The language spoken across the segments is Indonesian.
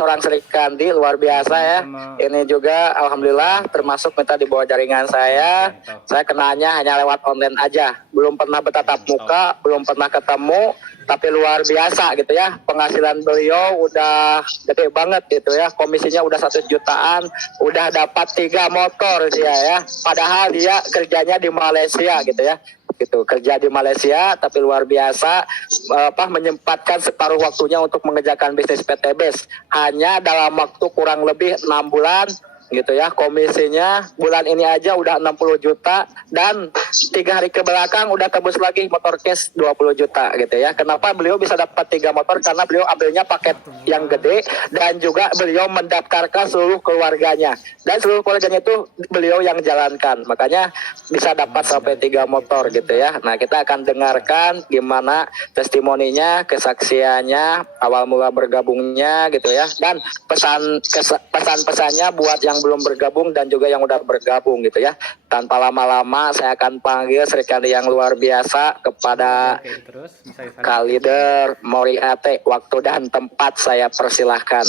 seorang Sri Kandi luar biasa ya. Ini juga alhamdulillah termasuk minta di bawah jaringan saya. Saya kenalnya hanya lewat online aja, belum pernah bertatap muka, belum pernah ketemu, tapi luar biasa gitu ya. Penghasilan beliau udah gede banget gitu ya. Komisinya udah 1 jutaan, udah dapat 3 motor dia ya. Padahal dia kerjanya di Malaysia gitu ya. Gitu, kerja di Malaysia tapi luar biasa menyempatkan separuh waktunya untuk mengerjakan bisnis PTBS hanya dalam waktu kurang lebih 6 bulan gitu ya. Komisinya bulan ini aja udah 60 juta dan 3 hari ke belakang udah tebus lagi motor cash 20 juta gitu ya. Kenapa beliau bisa dapat 3 motor? Karena beliau ambilnya paket yang gede dan juga beliau mendaftarkan seluruh keluarganya dan seluruh keluarganya itu beliau yang jalankan, makanya bisa dapat sampai 3 motor gitu ya. Nah, kita akan dengarkan gimana testimoninya, kesaksiannya, awal mula bergabungnya gitu ya, dan pesan-pesannya buat yang belum bergabung dan juga yang udah bergabung gitu ya. Tanpa lama-lama saya akan panggil Sri Kandi yang luar biasa kepada Kalider Moriate. Waktu dan tempat saya persilahkan.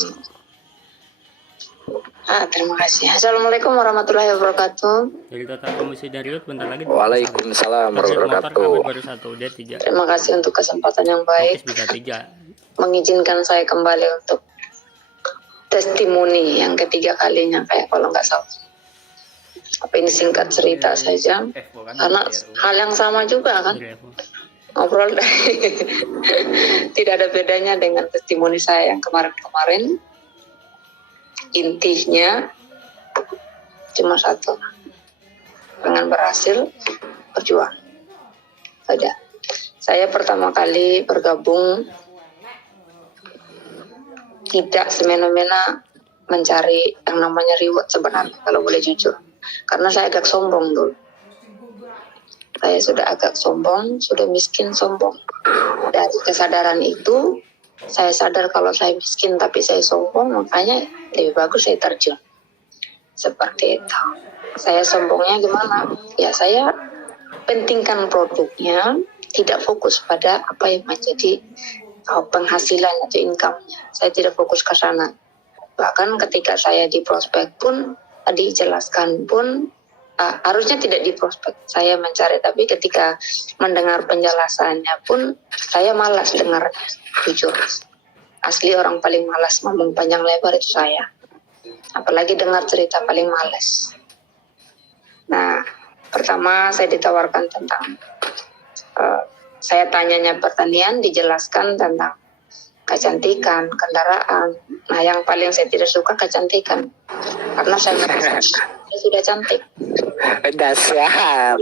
Terima kasih. Assalamualaikum warahmatullahi wabarakatuh. Dari total komisi Darius bentar lagi. Waalaikumsalam warahmatullahi wabarakatuh. Terima kasih untuk kesempatan yang baik. Mengizinkan saya kembali untuk testimoni yang ketiga kalinya, kayak kalau nggak salah. Apa ini singkat cerita saja, karena hal yang sama juga kan, ngobrol tidak ada bedanya dengan testimoni saya yang kemarin-kemarin. Intinya cuma satu, dengan berhasil berjuang saja. Saya pertama kali bergabung tidak semena-mena mencari yang namanya reward sebenarnya, kalau boleh jujur. Karena saya agak sombong dulu. Saya sudah agak sombong, sudah miskin sombong. Dari kesadaran itu, saya sadar kalau saya miskin tapi saya sombong, makanya lebih bagus saya terjun. Seperti itu. Saya sombongnya gimana? Ya saya pentingkan produknya, tidak fokus pada apa yang menjadi penghasilan atau income-nya. Saya tidak fokus ke sana. Bahkan ketika saya di prospek pun, tadi jelaskan pun, harusnya tidak di prospek saya mencari, tapi ketika mendengar penjelasannya pun saya malas dengarnya, jujur. Asli orang paling malas ngomong panjang lebar itu saya. Apalagi dengar cerita paling malas. Nah, pertama saya ditawarkan tentang saya tanyanya pertanian, dijelaskan tentang kecantikan, kendaraan. Nah, yang paling saya tidak suka kecantikan. Karena saya merasa saya sudah cantik. Dahsyat.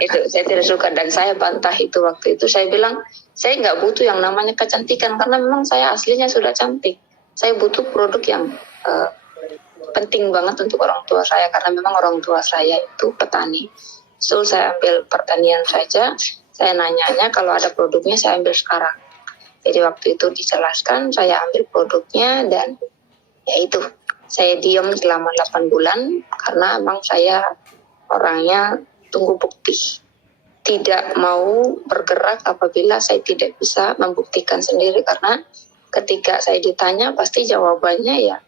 Itu saya tidak suka dan saya bantah itu waktu itu. Saya bilang, saya nggak butuh yang namanya kecantikan karena memang saya aslinya sudah cantik. Saya butuh produk yang penting banget untuk orang tua saya karena memang orang tua saya itu petani. So saya ambil pertanian saja, saya nanyanya kalau ada produknya saya ambil sekarang. Jadi waktu itu dijelaskan, saya ambil produknya dan ya itu, saya diam selama 8 bulan karena memang saya orangnya tunggu bukti. Tidak mau bergerak apabila saya tidak bisa membuktikan sendiri karena ketika saya ditanya pasti jawabannya ya,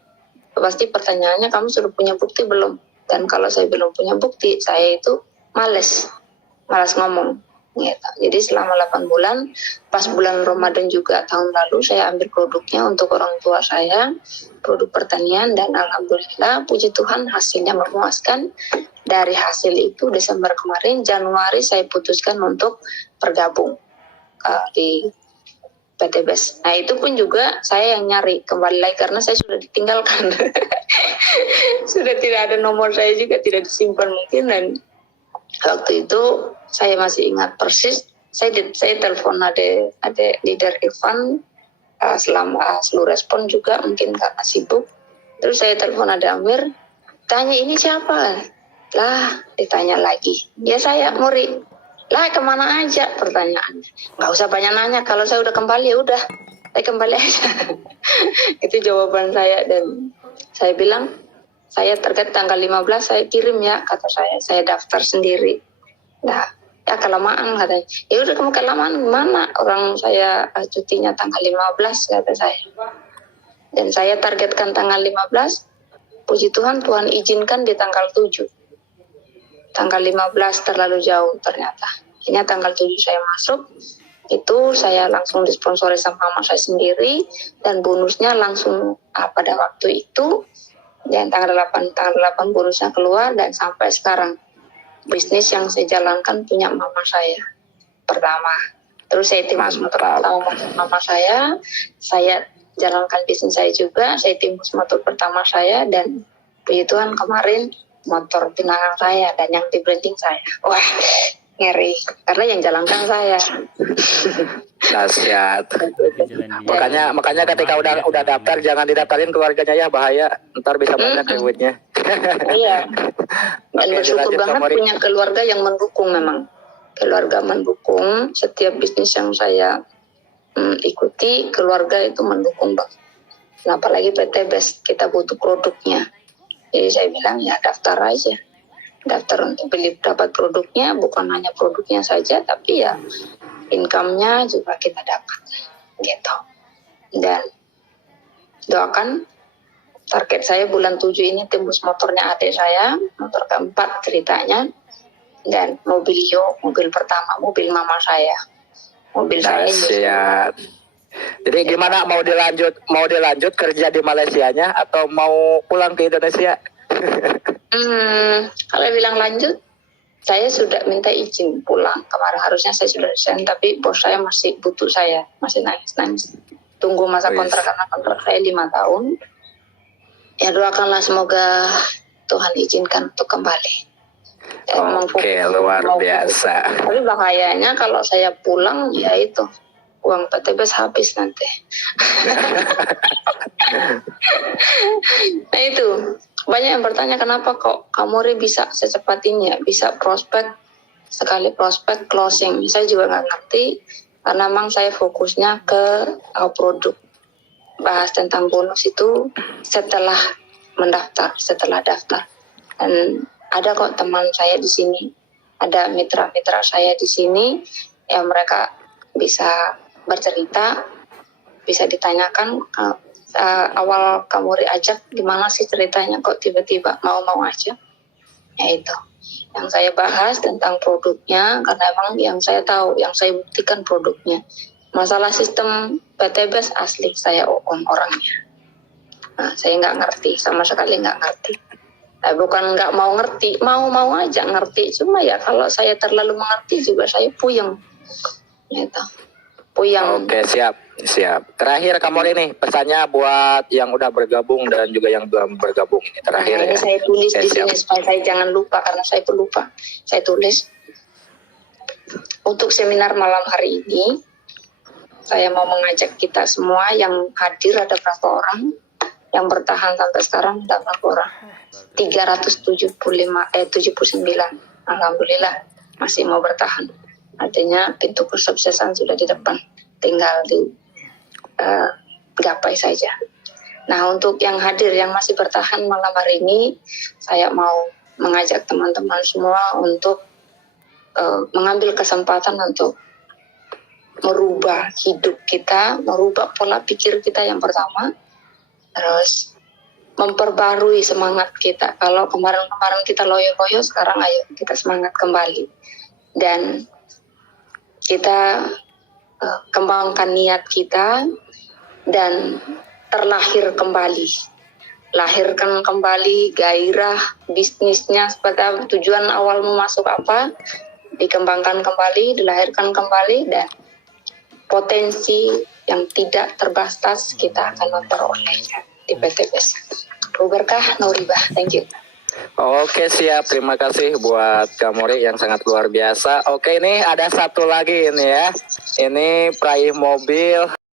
pasti pertanyaannya kamu sudah punya bukti belum? Dan kalau saya belum punya bukti, saya itu malas ngomong gitu. Jadi selama 8 bulan, pas bulan Ramadan juga tahun lalu saya ambil produknya untuk orang tua saya, produk pertanian, dan alhamdulillah puji Tuhan hasilnya memuaskan. Dari hasil itu Desember kemarin, Januari saya putuskan untuk bergabung di PTBS. Nah itu pun juga saya yang nyari kembali lagi karena saya sudah ditinggalkan. Sudah tidak ada nomor saya juga, tidak disimpan mungkin. Dan waktu itu saya masih ingat persis, saya telepon ada leader Irfan, selama seluruh respon juga mungkin karena sibuk. Terus saya telepon ada Amir, tanya ini siapa? Lah ditanya lagi, ya saya Muri. Lah kemana aja pertanyaan? Nggak usah banyak nanya, kalau saya udah kembali ya udah, saya kembali aja. Itu jawaban saya dan saya bilang, saya target tanggal 15 saya kirim ya, kata saya daftar sendiri. Nah, ya kelamaan katanya. Ya udah kamu kelamaan gimana? Orang saya cutinya tanggal 15 kata saya. Dan saya targetkan tanggal 15, puji Tuhan, Tuhan izinkan di tanggal 7. Tanggal 15 terlalu jauh ternyata. Akhirnya tanggal 7 saya masuk, itu saya langsung disponsori sama mama saya sendiri, dan bonusnya langsung pada waktu itu, dan tanggal 8 bonusnya keluar, dan sampai sekarang bisnis yang saya jalankan punya mama saya pertama. Terus saya timbus motor pertama mama saya jalankan bisnis saya juga, saya timbus motor pertama saya, dan puji Tuhan kemarin motor pinangan saya dan yang di branding saya. Wah, ngeri, karena yang jalankan saya. Dahsyat. Jalan Makanya ketika udah daftar jangan didaftarin keluarganya ya, bahaya. Ntar bisa banyak duitnya. Iya. Dan Oke, bersyukur dilanjut, banget Kak Mori. punya keluarga yang mendukung memang. Keluarga mendukung setiap bisnis yang saya ikuti, keluarga itu mendukung banget. Nah, apalagi PT BES, kita butuh produknya. Jadi saya bilang ya daftar aja. Daftar untuk dapat produknya, bukan hanya produknya saja, tapi ya income-nya juga kita dapat. Gitu. Dan doakan target saya bulan 7 ini tembus motornya adik saya, motor keempat ceritanya, dan mobil pertama, mobil mama saya. Mobil saya ini. Dahsyat. Jadi gimana, mau dilanjut kerja di Malaysianya atau mau pulang ke Indonesia? Kalau bilang lanjut, saya sudah minta izin pulang. Kemarin harusnya saya sudah resign, tapi bos saya masih butuh saya, masih nangis. Tunggu masa kontrak, karena kontrak saya 5 tahun. Ya doakanlah semoga Tuhan izinkan untuk kembali. Oke, luar biasa. Tapi bahayanya kalau saya pulang, ya itu uang PT BES habis nanti. Nah itu, banyak yang bertanya kenapa kok Kamori bisa secepat ini ya, bisa prospek closing. Saya juga nggak ngerti, karena memang saya fokusnya ke produk. Bahas tentang bonus itu setelah daftar. Dan ada kok teman saya di sini, ada mitra-mitra saya di sini yang mereka bisa bercerita, bisa ditanyakan awal Kamori ajak gimana sih ceritanya kok tiba-tiba mau aja. Ya itu yang saya bahas tentang produknya, karena emang yang saya tahu, yang saya buktikan produknya. Masalah sistem PT BES asli saya orangnya. Nah, saya nggak ngerti, sama sekali nggak ngerti. Nah, bukan nggak mau ngerti, mau aja ngerti. Cuma ya kalau saya terlalu mengerti juga saya puyeng. Gitu. Puyeng. Oke, siap. Terakhir Kamori nih, pesannya buat yang udah bergabung dan juga yang belum bergabung. Ini terakhir Nah, ini ya. saya tulis Oke, di siap. sini supaya saya jangan lupa, karena saya pelupa. Saya tulis untuk seminar malam hari ini. Saya mau mengajak kita semua yang hadir, ada berapa orang, yang bertahan sampai sekarang ada berapa orang? 379. Alhamdulillah masih mau bertahan. Artinya pintu kesuksesan sudah di depan, tinggal digapai saja. Nah, untuk yang hadir, yang masih bertahan malam hari ini, saya mau mengajak teman-teman semua untuk mengambil kesempatan untuk merubah hidup kita, merubah pola pikir kita yang pertama, terus memperbarui semangat kita. Kalau kemarin kita loyo-loyo, sekarang ayo kita semangat kembali. Dan kita kembangkan niat kita dan terlahir kembali. Lahirkan kembali gairah bisnisnya, seperti apa, tujuan awalmu masuk apa, dikembangkan kembali, dilahirkan kembali, dan potensi yang tidak terbatas kita akan memperolehnya di PT BES. Berkah, no riba. Thank you. Oke, siap. Terima kasih buat Kamori yang sangat luar biasa. Oke, ini ada satu lagi ini ya. Ini peraih mobil